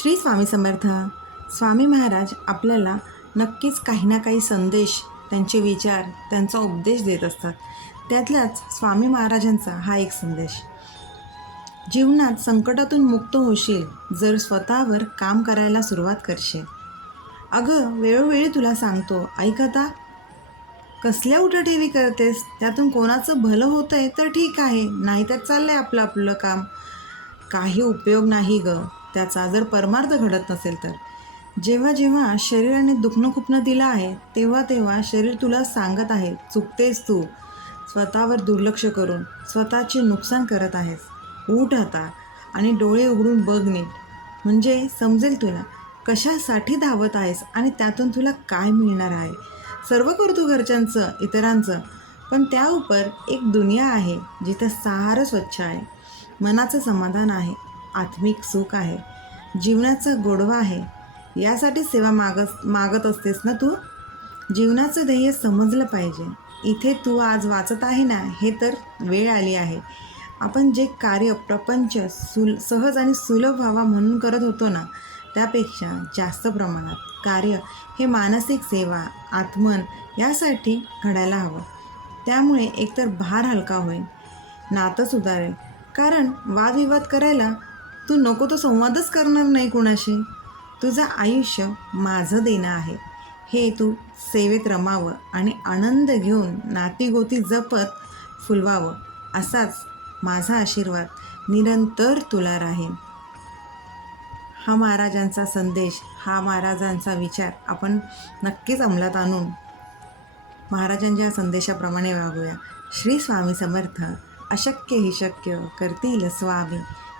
श्री स्वामी समर्थ. स्वामी महाराज आपल्याला नक्कीच काही ना काही संदेश त्यांचे विचार त्यांचा उपदेश देत असतात. त्यातल्याच स्वामी महाराजांचा हा एक संदेश. जीवनात संकटातून मुक्त होशील जर स्वतःवर काम करायला सुरुवात करशील. अगं वेळोवेळी तुला सांगतो ऐकता कसल्या उठाठेवी करतेस? त्यातून कोणाचं भलं होतं आहे तर ठीक आहे नाहीतर चाललं आहे आपलं आपलं काम. काही उपयोग नाही गं. त्याचा जर परमार्थ घडत नसेल तर. जेव्हा जेव्हा शरीराने दुखणं खुपणं दिलं आहे तेव्हा तेव्हा शरीर तुला सांगत आहे चुकतेस तू. स्वतःवर दुर्लक्ष करून स्वतःचे नुकसान करत आहेस. उठ आता आणि डोळे उघडून बघ नीट. म्हणजे समजेल तुला कशासाठी धावत आहेस आणि त्यातून तुला काय मिळणार आहे? सर्व करतो घरच्यांचं इतरांचं. पण त्या उपर एक दुनिया आहे जिथं सारं स्वच्छ आहे. मनाचं समाधान आहे. आत्मिक सुख आहे. जीवनाचा गोडवा आहे. यासाठी सेवा मागस मागत असतेस ना तू? जीवनाचं ध्येय समजलं पाहिजे. इथे तू आज वाचत आहे ना हे तर वेळ आली आहे. आपण जे कार्य प्रपंच सुल सहज आणि सुलभ व्हावा म्हणून करत होतो ना त्यापेक्षा जास्त प्रमाणात कार्य हे मानसिक सेवा आत्मन यासाठी घडायला हवं. त्यामुळे एकतर भार हलका होईल. नातं सुधारेल. कारण वादविवाद करायला तू नको तो संवादच करणार नाही कुणाशी. तुझं आयुष्य माझं देणं आहे. हे तू सेवेत रमावं आणि आनंद घेऊन नातीगोती जपत फुलवावं असाच माझा आशीर्वाद निरंतर तुला राहील हा महाराजांचा संदेश हा महाराजांचा विचार आपण नक्कीच अंमलात आणून महाराजांच्या संदेशाप्रमाणे वागूया. श्री स्वामी समर्थ अशक्य ही शक्य करतील स्वामी.